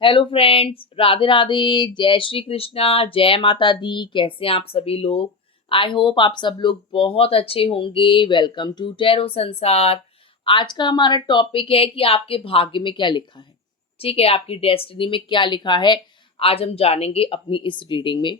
Hello friends, Radhe Radhe. जय श्री कृष्णा, जय माता दी। कैसे हैं आप सभी लोग? आई होप आप सब लोग बहुत अच्छे होंगे। वेलकम टू टैरो संसार। आज का हमारा टॉपिक है कि आपके भाग्य में क्या लिखा है। ठीक है, आपकी डेस्टिनी में क्या लिखा है, आज हम जानेंगे अपनी इस रीडिंग में।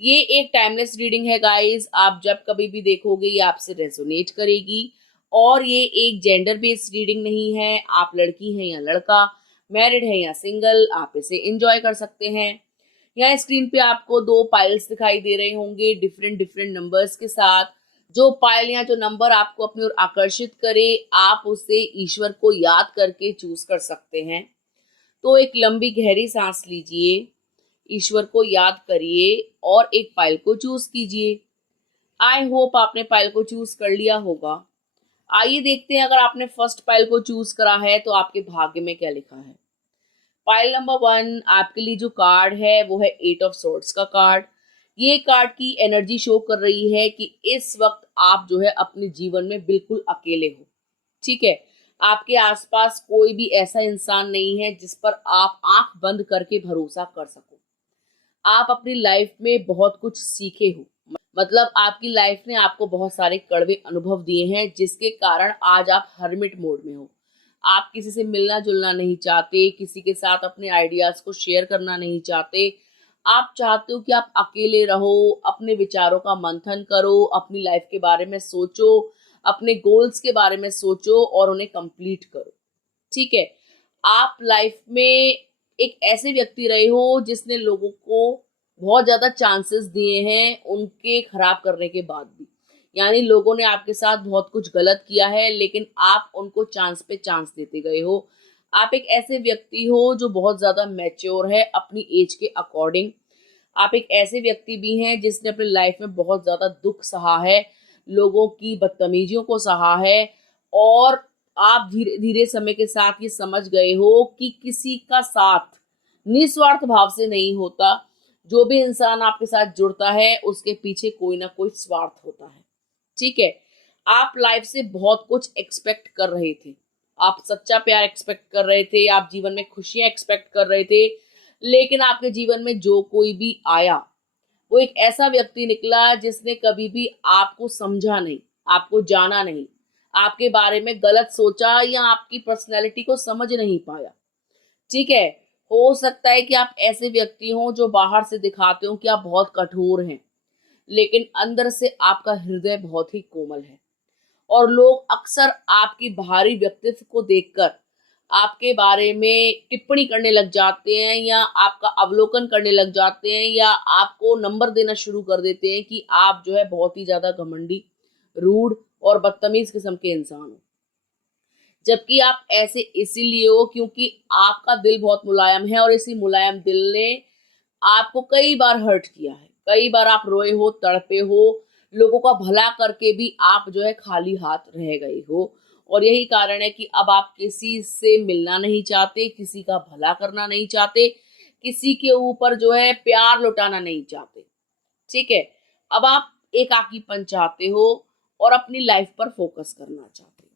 ये एक टाइमलेस रीडिंग है गाइस। आप जब कभी भी देखोगे ये आपसे रेजोनेट करेगी। और ये एक जेंडर बेस्ड रीडिंग नहीं है। आप लड़की हैं या लड़का, मैरिड है या सिंगल, आप इसे एंजॉय कर सकते हैं। यहाँ स्क्रीन पे आपको दो पाइल्स दिखाई दे रहे होंगे डिफरेंट डिफरेंट नंबर्स के साथ। जो पाइल या जो नंबर आपको अपनी ओर आकर्षित करे, आप उसे ईश्वर को याद करके चूज कर सकते हैं। तो एक लंबी गहरी सांस लीजिए, ईश्वर को याद करिए और एक पाइल को चूज कीजिए। आई होप आपने पाइल को चूज कर लिया होगा। आइए देखते हैं, अगर आपने फर्स्ट पाइल को चूज करा है तो आपके भाग्य में क्या लिखा है। फाइल नंबर 1, आपके लिए जो कार्ड है वो है 8 ऑफ सोर्ड्स का कार्ड। ये कार्ड की एनर्जी शो कर रही है कि इस वक्त आप जो है अपने जीवन में बिल्कुल अकेले हो। ठीक है, आपके आसपास कोई भी ऐसा इंसान नहीं है जिस पर आप आंख बंद करके भरोसा कर सको। आप अपनी लाइफ में बहुत कुछ सीखे हो। मतलब आपकी लाइफ ने आपको बहुत सारे कड़वे अनुभव दिए हैं, जिसके कारण आज आप हर्मिट मोड में हो। आप किसी से मिलना जुलना नहीं चाहते, किसी के साथ अपने आइडियाज को शेयर करना नहीं चाहते। आप चाहते हो कि आप अकेले रहो, अपने विचारों का मंथन करो, अपनी लाइफ के बारे में सोचो, अपने गोल्स के बारे में सोचो और उन्हें कंप्लीट करो। ठीक है, आप लाइफ में एक ऐसे व्यक्ति रहे हो जिसने लोगों को बहुत ज्यादा चांसेस दिए हैं उनके खराब करने के बाद भी। यानी लोगों ने आपके साथ बहुत कुछ गलत किया है, लेकिन आप उनको चांस पे चांस देते गए हो। आप एक ऐसे व्यक्ति हो जो बहुत ज्यादा मैच्योर है अपनी एज के अकॉर्डिंग। आप एक ऐसे व्यक्ति भी हैं जिसने अपनी लाइफ में बहुत ज्यादा दुख सहा है, लोगों की बदतमीजियों को सहा है। और आप धीरे धीरे समय के साथ ये समझ गए हो कि किसी का साथ निस्वार्थ भाव से नहीं होता। जो भी इंसान आपके साथ जुड़ता है उसके पीछे कोई ना कोई स्वार्थ होता है। ठीक है, आप लाइफ से बहुत कुछ एक्सपेक्ट कर रहे थे। आप सच्चा प्यार एक्सपेक्ट कर रहे थे, आप जीवन में खुशियां एक्सपेक्ट कर रहे थे। लेकिन आपके जीवन में जो कोई भी आया वो एक ऐसा व्यक्ति निकला जिसने कभी भी आपको समझा नहीं, आपको जाना नहीं, आपके बारे में गलत सोचा या आपकी पर्सनैलिटी को समझ नहीं पाया। ठीक है, हो सकता है कि आप ऐसे व्यक्ति हो जो बाहर से दिखाते हो कि आप बहुत कठोर हैं, लेकिन अंदर से आपका हृदय बहुत ही कोमल है। और लोग अक्सर आपकी बाहरी व्यक्तित्व को देखकर आपके बारे में टिप्पणी करने लग जाते हैं, या आपका अवलोकन करने लग जाते हैं, या आपको नंबर देना शुरू कर देते हैं कि आप जो है बहुत ही ज्यादा घमंडी, रूड और बदतमीज किस्म के इंसान हो। जबकि आप ऐसे इसीलिए हो क्योंकि आपका दिल बहुत मुलायम है, और इसी मुलायम दिल ने आपको कई बार हर्ट किया है। कई बार आप रोए हो, तड़पे हो, लोगों का भला करके भी आप जो है खाली हाथ रह गए हो। और यही कारण है कि अब आप किसी से मिलना नहीं चाहते, किसी का भला करना नहीं चाहते, किसी के ऊपर जो है प्यार लुटाना नहीं चाहते। ठीक है, अब आप एकाकीपन चाहते हो और अपनी लाइफ पर फोकस करना चाहते हो।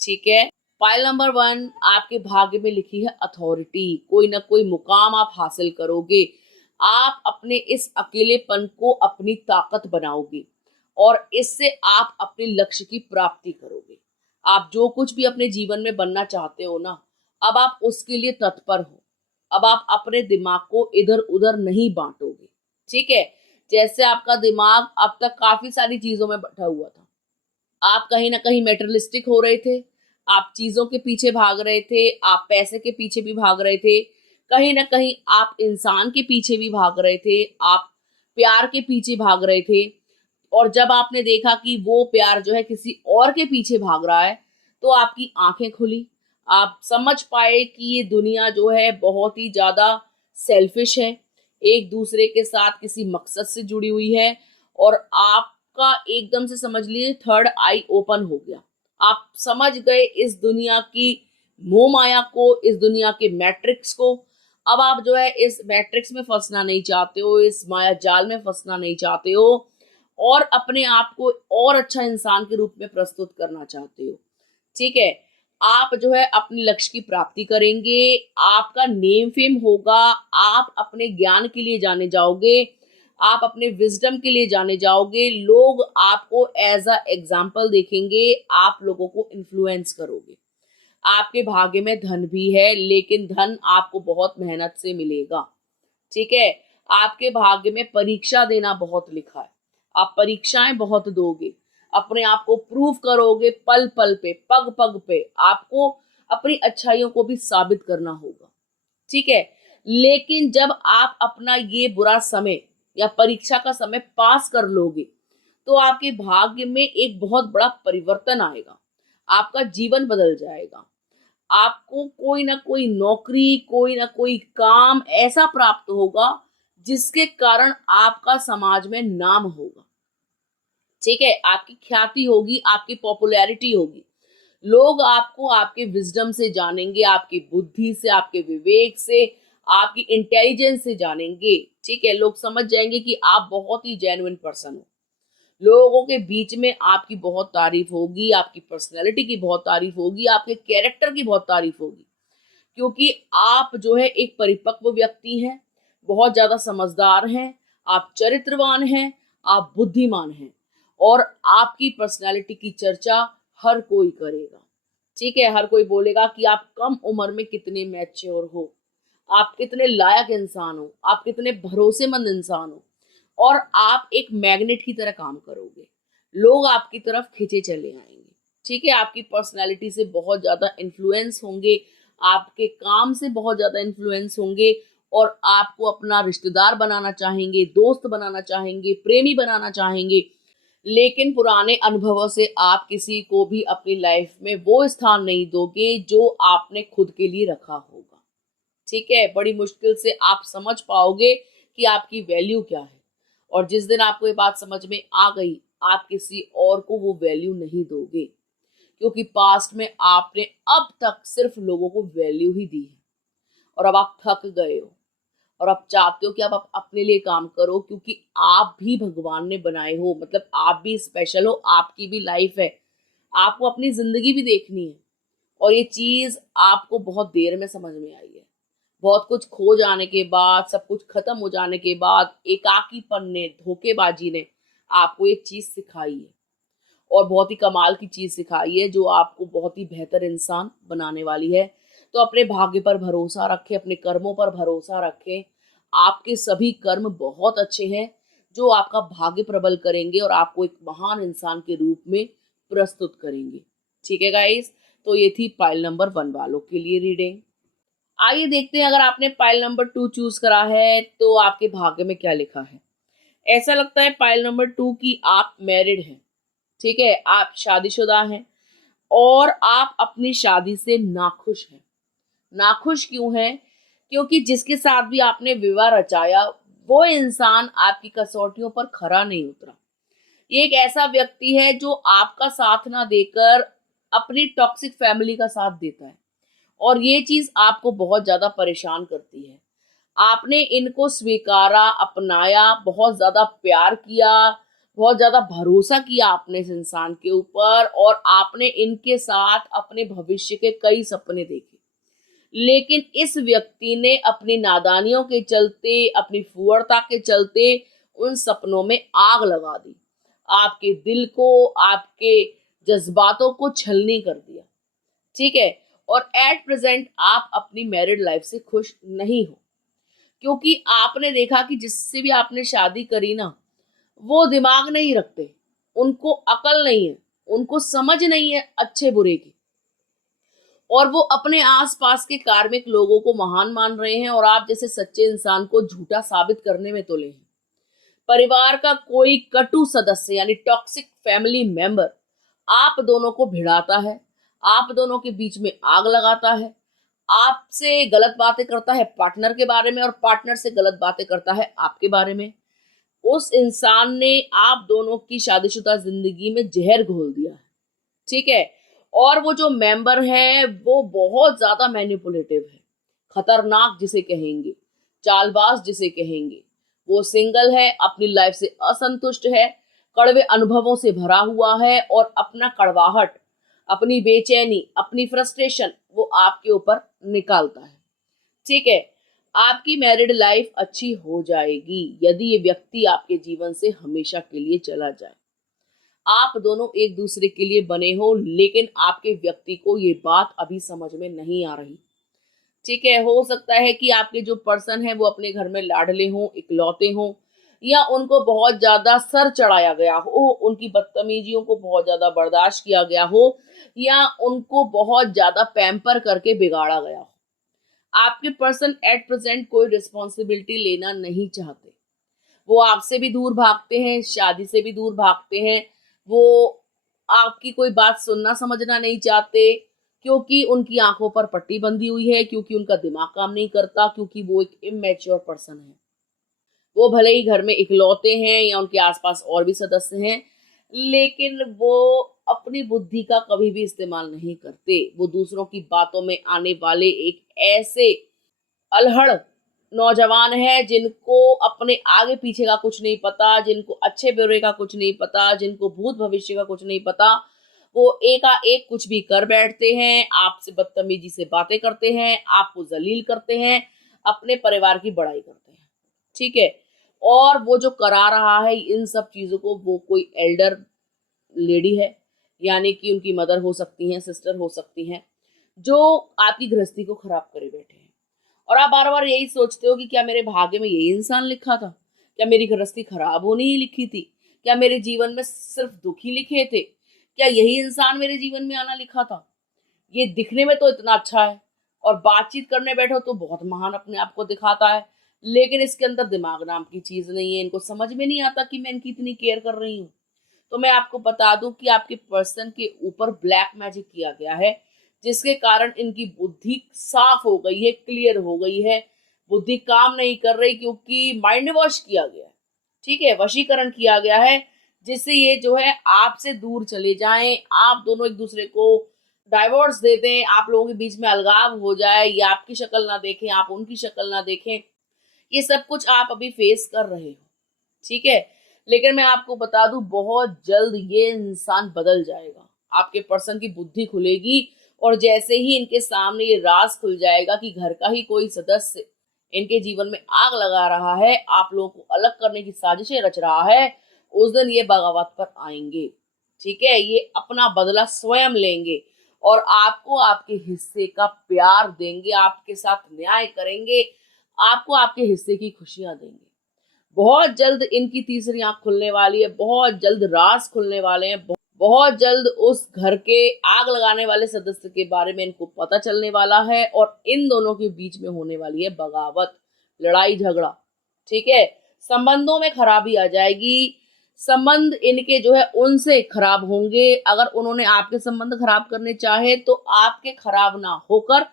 ठीक है, फाइल नंबर 1, आपके भाग्य में लिखी है अथॉरिटी। कोई ना कोई मुकाम आप हासिल करोगे। आप अपने इस अकेलेपन को अपनी ताकत बनाओगे और इससे आप अपने लक्ष्य की प्राप्ति करोगे। आप जो कुछ भी अपने जीवन में बनना चाहते हो ना, अब आप उसके लिए तत्पर हो। अब आप अपने दिमाग को इधर उधर नहीं बांटोगे। ठीक है, जैसे आपका दिमाग अब तक काफी सारी चीजों में बैठा हुआ था। आप कहीं ना कहीं मेटेरियलिस्टिक हो रहे थे, आप चीजों के पीछे भाग रहे थे, आप पैसे के पीछे भी भाग रहे थे, कहीं ना कहीं आप इंसान के पीछे भी भाग रहे थे, आप प्यार के पीछे भाग रहे थे। और जब आपने देखा कि वो प्यार जो है किसी और के पीछे भाग रहा है, तो आपकी आंखें खुली। आप समझ पाए कि ये दुनिया जो है बहुत ही ज्यादा सेल्फिश है, एक दूसरे के साथ किसी मकसद से जुड़ी हुई है। और आपका एकदम से समझ लीजिए थर्ड आई ओपन हो गया। आप समझ गए इस दुनिया की मोह माया को, इस दुनिया के मैट्रिक्स को। अब आप जो है इस मैट्रिक्स में फंसना नहीं चाहते हो, इस माया जाल में फंसना नहीं चाहते हो, और अपने आप को और अच्छा इंसान के रूप में प्रस्तुत करना चाहते हो। ठीक है, आप जो है अपने लक्ष्य की प्राप्ति करेंगे, आपका नेम फेम होगा, आप अपने ज्ञान के लिए जाने जाओगे, आप अपने विजडम के लिए जाने जाओगे, लोग आपको एज अ एग्जाम्पल देखेंगे, आप लोगों को इन्फ्लुएंस करोगे। आपके भाग्य में धन भी है, लेकिन धन आपको बहुत मेहनत से मिलेगा। ठीक है, आपके भाग्य में परीक्षा देना बहुत लिखा है, आप परीक्षाएं बहुत दोगे, अपने आप को प्रूव करोगे, पल पल पे, पग पग पे आपको अपनी अच्छाइयों को भी साबित करना होगा। ठीक है, लेकिन जब आप अपना ये बुरा समय या परीक्षा का समय पास कर लोगे, तो आपके भाग्य में एक बहुत बड़ा परिवर्तन आएगा, आपका जीवन बदल जाएगा। आपको कोई ना कोई नौकरी, कोई ना कोई काम ऐसा प्राप्त होगा जिसके कारण आपका समाज में नाम होगा। ठीक है, आपकी ख्याति होगी, आपकी पॉपुलैरिटी होगी, लोग आपको आपके विजडम से जानेंगे, आपकी बुद्धि से, आपके विवेक से, आपकी इंटेलिजेंस से जानेंगे। ठीक है, लोग समझ जाएंगे कि आप बहुत ही जेन्युइन पर्सन हो। लोगों के बीच में आपकी बहुत तारीफ होगी, आपकी पर्सनैलिटी की बहुत तारीफ होगी, आपके कैरेक्टर की बहुत तारीफ होगी, क्योंकि आप जो है एक परिपक्व व्यक्ति हैं, बहुत ज्यादा समझदार हैं, आप चरित्रवान हैं, आप बुद्धिमान हैं, और आपकी पर्सनैलिटी की चर्चा हर कोई करेगा। ठीक है, हर कोई बोलेगा कि आप कम उम्र में कितने मैच्योर हो, आप कितने लायक इंसान हो, आप कितने भरोसेमंद इंसान हो, और आप एक मैग्नेट की तरह काम करोगे, लोग आपकी तरफ खींचे चले आएंगे। ठीक है, आपकी पर्सनैलिटी से बहुत ज्यादा इन्फ्लुएंस होंगे, आपके काम से बहुत ज्यादा इन्फ्लुएंस होंगे, और आपको अपना रिश्तेदार बनाना चाहेंगे, दोस्त बनाना चाहेंगे, प्रेमी बनाना चाहेंगे। लेकिन पुराने अनुभवों से आप किसी को भी अपनी लाइफ में वो स्थान नहीं दोगे जो आपने खुद के लिए रखा होगा। ठीक है, बड़ी मुश्किल से आप समझ पाओगे कि आपकी वैल्यू क्या है, और जिस दिन आपको ये बात समझ में आ गई, आप किसी और को वो वैल्यू नहीं दोगे, क्योंकि पास्ट में आपने अब तक सिर्फ लोगों को वैल्यू ही दी है, और अब आप थक गए हो, और आप चाहते हो कि अब आप अपने लिए काम करो, क्योंकि आप भी भगवान ने बनाए हो, मतलब आप भी स्पेशल हो, आपकी भी लाइफ है, आपको अपनी जिंदगी भी देखनी है। और ये चीज आपको बहुत देर में समझ में आई है, बहुत कुछ खो जाने के बाद, सब कुछ खत्म हो जाने के बाद, एकाकीपन ने, धोखेबाजी ने आपको एक चीज सिखाई है, और बहुत ही कमाल की चीज सिखाई है, जो आपको बहुत ही बेहतर इंसान बनाने वाली है। तो अपने भाग्य पर भरोसा रखें, अपने कर्मों पर भरोसा रखें। आपके सभी कर्म बहुत अच्छे हैं, जो आपका भाग्य प्रबल करेंगे और आपको एक महान इंसान के रूप में प्रस्तुत करेंगे। ठीक है गाइस, तो ये थी पाइल नंबर 1 वालों के लिए रीडिंग। आइए देखते हैं, अगर आपने पाइल नंबर 2 चूज करा है तो आपके भाग्य में क्या लिखा है। ऐसा लगता है पाइल नंबर 2 की आप मैरिड हैं। ठीक है, आप शादीशुदा हैं, और आप अपनी शादी से नाखुश हैं। नाखुश क्यों हैं? क्योंकि जिसके साथ भी आपने विवाह रचाया, वो इंसान आपकी कसौटियों पर खरा नहीं उतरा। ये एक ऐसा व्यक्ति है जो आपका साथ ना देकर अपनी टॉक्सिक फैमिली का साथ देता है, और ये चीज आपको बहुत ज्यादा परेशान करती है। आपने इनको स्वीकारा, अपनाया, बहुत ज्यादा प्यार किया, बहुत ज्यादा भरोसा किया आपने इस इंसान के ऊपर, और आपने इनके साथ अपने भविष्य के कई सपने देखे। लेकिन इस व्यक्ति ने अपनी नादानियों के चलते, अपनी फुअरता के चलते उन सपनों में आग लगा दी, आपके दिल को, आपके जज्बातों को छलनी कर दिया। ठीक है, और एट प्रेजेंट आप अपनी मैरिड लाइफ से खुश नहीं हो, क्योंकि आपने देखा कि जिससे भी आपने शादी करी ना, वो दिमाग नहीं रखते, उनको अकल नहीं है, उनको समझ नहीं है अच्छे बुरे की, और वो अपने आसपास के कार्मिक लोगों को महान मान रहे हैं, और आप जैसे सच्चे इंसान को झूठा साबित करने में तुले हैं। परिवार का कोई कटु सदस्य यानी टॉक्सिक फैमिली मेंबर आप दोनों को भिड़ाता है, आप दोनों के बीच में आग लगाता है, आपसे गलत बातें करता है पार्टनर के बारे में, और पार्टनर से गलत बातें करता है आपके बारे में। उस इंसान ने आप दोनों की शादीशुदा जिंदगी में जहर घोल दिया है। ठीक है, और वो जो मेंबर है वो बहुत ज्यादा मैनिपुलेटिव है, खतरनाक जिसे कहेंगे, चालबाज जिसे कहेंगे। वो सिंगल है, अपनी लाइफ से असंतुष्ट है, कड़वे अनुभवों से भरा हुआ है, और अपना कड़वाहट अपनी बेचैनी, अपनी फ्रस्ट्रेशन वो आपके ऊपर निकालता है। ठीक है, आपकी मैरिड लाइफ अच्छी हो जाएगी यदि ये व्यक्ति आपके जीवन से हमेशा के लिए चला जाए। आप दोनों एक दूसरे के लिए बने हो, लेकिन आपके व्यक्ति को ये बात अभी समझ में नहीं आ रही। ठीक है, हो सकता है कि आपके जो पर्सन है वो अपने घर में लाडले हों, इकलौते हों, या उनको बहुत ज्यादा सर चढ़ाया गया हो, उनकी बदतमीजियों को बहुत ज्यादा बर्दाश्त किया गया हो, या उनको बहुत ज्यादा पैम्पर करके बिगाड़ा गया हो। आपके पर्सन एट प्रेजेंट कोई रिस्पॉन्सिबिलिटी लेना नहीं चाहते। वो आपसे भी दूर भागते हैं, शादी से भी दूर भागते हैं। वो आपकी कोई बात सुनना समझना नहीं चाहते, क्योंकि उनकी आंखों पर पट्टी बंधी हुई है, क्योंकि उनका दिमाग काम नहीं करता, क्योंकि वो एक इमेच्योर पर्सन है। वो भले ही घर में इकलौते हैं या उनके आसपास और भी सदस्य हैं, लेकिन वो अपनी बुद्धि का कभी भी इस्तेमाल नहीं करते। वो दूसरों की बातों में आने वाले एक ऐसे अल्हड़ नौजवान है जिनको अपने आगे पीछे का कुछ नहीं पता, जिनको अच्छे बुरे का कुछ नहीं पता, जिनको भूत भविष्य का कुछ नहीं पता। वो एकाएक कुछ भी कर बैठते हैं, आपसे बदतमीजी से बातें करते हैं, आपको जलील करते हैं, अपने परिवार की बड़ाई करते हैं। ठीक है, और वो जो करा रहा है इन सब चीजों को, वो कोई एल्डर लेडी है, यानी कि उनकी मदर हो सकती हैं, सिस्टर हो सकती हैं, जो आपकी गृहस्थी को खराब करे बैठे हैं। और आप बार बार यही सोचते हो कि क्या मेरे भाग्य में यही इंसान लिखा था, क्या मेरी गृहस्थी खराब होनी ही लिखी थी, क्या मेरे जीवन में सिर्फ दुख ही लिखे थे, क्या यही इंसान मेरे जीवन में आना लिखा था। ये दिखने में तो इतना अच्छा है और बातचीत करने बैठो तो बहुत महान अपने आप को दिखाता है, लेकिन इसके अंदर दिमाग नाम की चीज नहीं है। इनको समझ में नहीं आता कि मैं इनकी इतनी केयर कर रही हूँ। तो मैं आपको बता दूं कि आपके पर्सन के ऊपर ब्लैक मैजिक किया गया है, जिसके कारण इनकी बुद्धि साफ हो गई है, क्लियर हो गई है। बुद्धि काम नहीं कर रही क्योंकि माइंड वॉश किया गया है। ठीक है, वशीकरण किया गया है, जिससे ये जो है आपसे दूर चले जाएं, आप दोनों एक दूसरे को डाइवोर्स दे दें, आप लोगों के बीच में अलगाव हो जाए, ये आपकी शक्ल ना देखें, आप उनकी शक्ल ना देखें। ये सब कुछ आप अभी फेस कर रहे हो। ठीक है, लेकिन मैं आपको बता दूं बहुत जल्द ये इंसान बदल जाएगा। आपके पर्सन की बुद्धि खुलेगी, और जैसे ही इनके सामने ये राज खुल जाएगा कि घर का ही कोई सदस्य इनके जीवन में आग लगा रहा है, आप लोगों को अलग करने की साजिशें रच रहा है, उस दिन ये बगावत पर आएंगे। ठीक है, ये अपना बदला स्वयं लेंगे और आपको आपके हिस्से का प्यार देंगे, आपके साथ न्याय करेंगे, आपको आपके हिस्से की खुशियां देंगे। बहुत जल्द इनकी तीसरी आंख खुलने वाली है, बहुत जल्द राज खुलने वाले हैं, बहुत जल्द उस घर के आग लगाने वाले सदस्य के बारे में इनको पता चलने वाला है, और इन दोनों के बीच में होने वाली है बगावत, लड़ाई झगड़ा। ठीक है, संबंधों में खराबी आ जाएगी। संबंध इनके जो है उनसे खराब होंगे। अगर उन्होंने आपके संबंध खराब करने चाहे तो आपके खराब ना होकर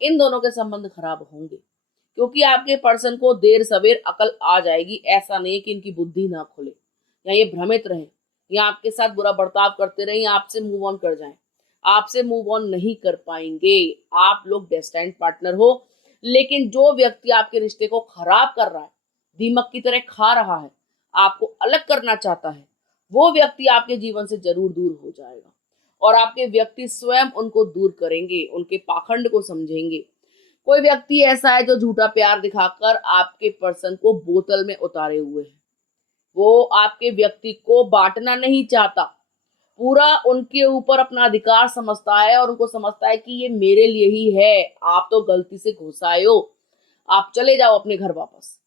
इन दोनों के संबंध खराब होंगे, क्योंकि आपके पर्सन को देर सवेर अकल आ जाएगी। ऐसा नहीं है कि इनकी बुद्धि ना खुले या ये भ्रमित रहे या आपके साथ बुरा बर्ताव करते रहे या आपसे मूव ऑन कर जाएं। आपसे मूव ऑन नहीं कर पाएंगे। आप लोग डेस्टाइन्ड पार्टनर हो, लेकिन जो व्यक्ति आपके रिश्ते को खराब कर रहा है, दीमक की तरह खा रहा है, आपको अलग करना चाहता है, वो व्यक्ति आपके जीवन से जरूर दूर हो जाएगा, और आपके व्यक्ति स्वयं उनको दूर करेंगे, उनके पाखंड को समझेंगे। कोई व्यक्ति ऐसा है जो झूठा प्यार दिखाकर आपके पर्सन को बोतल में उतारे हुए है। वो आपके व्यक्ति को बांटना नहीं चाहता, पूरा उनके ऊपर अपना अधिकार समझता है और उनको समझता है कि ये मेरे लिए ही है, आप तो गलती से घुस आए हो, आप चले जाओ अपने घर वापस।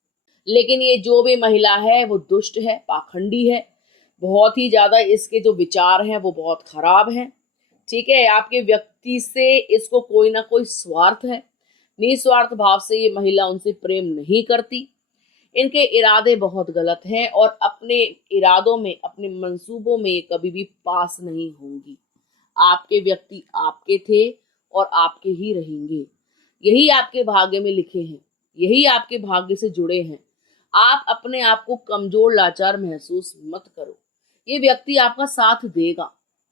लेकिन ये जो भी महिला है वो दुष्ट है, पाखंडी है, बहुत ही ज्यादा इसके जो विचार हैं वो बहुत खराब हैं। ठीक है, आपके व्यक्ति से इसको कोई ना कोई स्वार्थ है। निस्वार्थ भाव से ये महिला उनसे प्रेम नहीं करती। इनके इरादे बहुत गलत हैं और अपने इरादों में, अपने मंसूबों में ये कभी भी पास नहीं होंगी। आपके व्यक्ति आपके थे और आपके ही रहेंगे। यही आपके भाग्य में लिखे हैं, यही आपके भाग्य से जुड़े हैं। आप अपने आप को कमजोर लाचार महसूस मत करो। ये व्यक्ति आपका साथ देगा।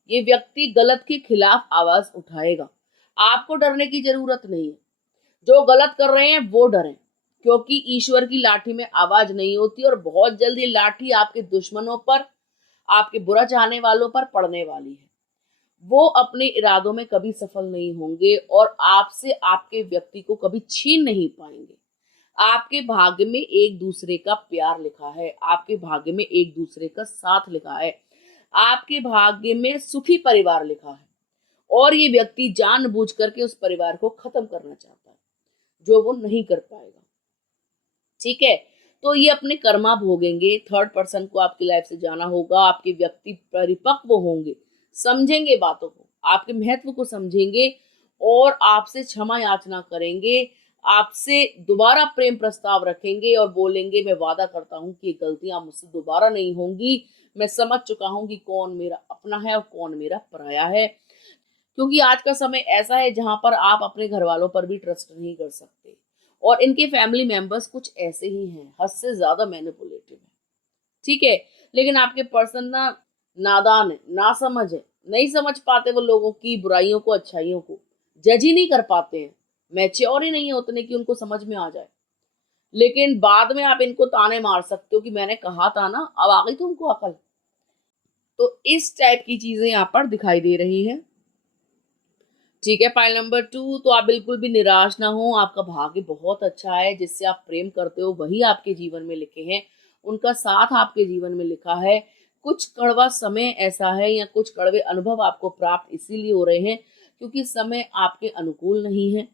ये व्यक्ति गलत के खिलाफ आवाज उठाएगा। आपको डरने की जरूरत नहीं है। जो गलत कर रहे हैं वो डरें, क्योंकि ईश्वर की लाठी में आवाज नहीं होती, और बहुत जल्दी लाठी आपके दुश्मनों पर, आपके बुरा चाहने वालों पर पड़ने वाली है। वो अपने इरादों में कभी सफल नहीं होंगे और आपसे आपके व्यक्ति को कभी छीन नहीं पाएंगे। आपके भाग्य में एक दूसरे का प्यार लिखा है, आपके भाग्य में एक दूसरे का साथ लिखा है, आपके भाग्य में सुखी परिवार लिखा है। और ये व्यक्ति जानबूझ करके उस परिवार को खत्म करना चाहता है, जो वो नहीं कर पाएगा। ठीक है, तो ये अपने कर्मा भोगेंगे। थर्ड पर्सन को आपकी लाइफ से जाना होगा। आपके व्यक्ति परिपक्व होंगे, समझेंगे बातों को, आपके महत्व को समझेंगे और आपसे क्षमा याचना करेंगे। आपसे दोबारा प्रेम प्रस्ताव रखेंगे और बोलेंगे मैं वादा करता हूँ कि ये गलतियां मुझसे दोबारा नहीं होंगी। मैं समझ चुका हूँ कि कौन मेरा अपना है और कौन मेरा पराया है। क्योंकि आज का समय ऐसा है जहां पर आप अपने घर वालों पर भी ट्रस्ट नहीं कर सकते। और इनके फैमिली मेंबर्स कुछ ऐसे ही हैं, हद से ज्यादा मैनिपुलेटिव है। ठीक है, लेकिन आपके पर्सन ना नादान है, ना समझ है, नहीं समझ पाते वो लोगों की बुराइयों को, अच्छाइयों को जज ही नहीं कर पाते हैं। मैच्योर ही नहीं है उतने कि उनको समझ में आ जाए। लेकिन बाद में आप इनको ताने मार सकते हो कि मैंने कहा था ना, अब आ गई तुमको अकल। तो इस टाइप की चीजें यहाँ पर दिखाई दे रही है। ठीक है, पाइल नंबर 2, तो आप बिल्कुल भी निराश ना हो। आपका भाग्य बहुत अच्छा है। जिससे आप प्रेम करते हो वही आपके जीवन में लिखे हैं, उनका साथ आपके जीवन में लिखा है। कुछ कड़वा समय ऐसा है या कुछ कड़वे अनुभव आपको प्राप्त इसीलिए हो रहे हैं क्योंकि समय आपके अनुकूल नहीं है।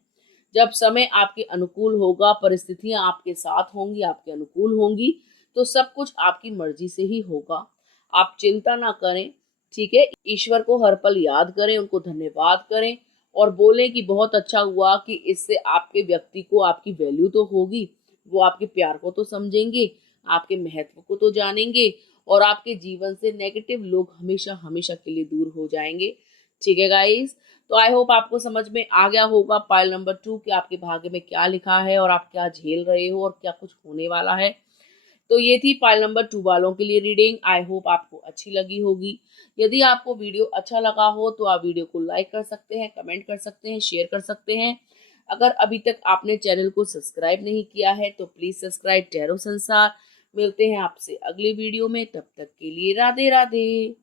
जब समय आपके अनुकूल होगा, परिस्थितियां आपके साथ होंगी, आपके अनुकूल होंगी, तो सब कुछ आपकी मर्जी से ही होगा। आप चिंता ना करें। ठीक है, ईश्वर को हर पल याद करें, उनको धन्यवाद करें और बोलें कि बहुत अच्छा हुआ कि इससे आपके व्यक्ति को आपकी वैल्यू तो होगी, वो आपके प्यार को तो समझेंगे, आपके महत्व को तो जानेंगे और आपके जीवन से नेगेटिव लोग हमेशा हमेशा के लिए दूर हो जाएंगे। ठीक है गाइस, तो आई होप आपको समझ में आ गया होगा पाइल नंबर 2 कि आपके भाग्य में क्या लिखा है और आप क्या झेल रहे हो और क्या कुछ होने वाला है। तो ये थी पाइल नंबर 2 वालों के लिए रीडिंग। आई होप आपको अच्छी लगी होगी। यदि आपको वीडियो अच्छा लगा हो तो आप वीडियो को लाइक कर सकते हैं, कमेंट कर सकते हैं, शेयर कर सकते हैं। अगर अभी तक आपने चैनल को सब्सक्राइब नहीं किया है तो प्लीज सब्सक्राइब टैरो संसार। मिलते हैं आपसे अगली वीडियो में, तब तक के लिए राधे राधे।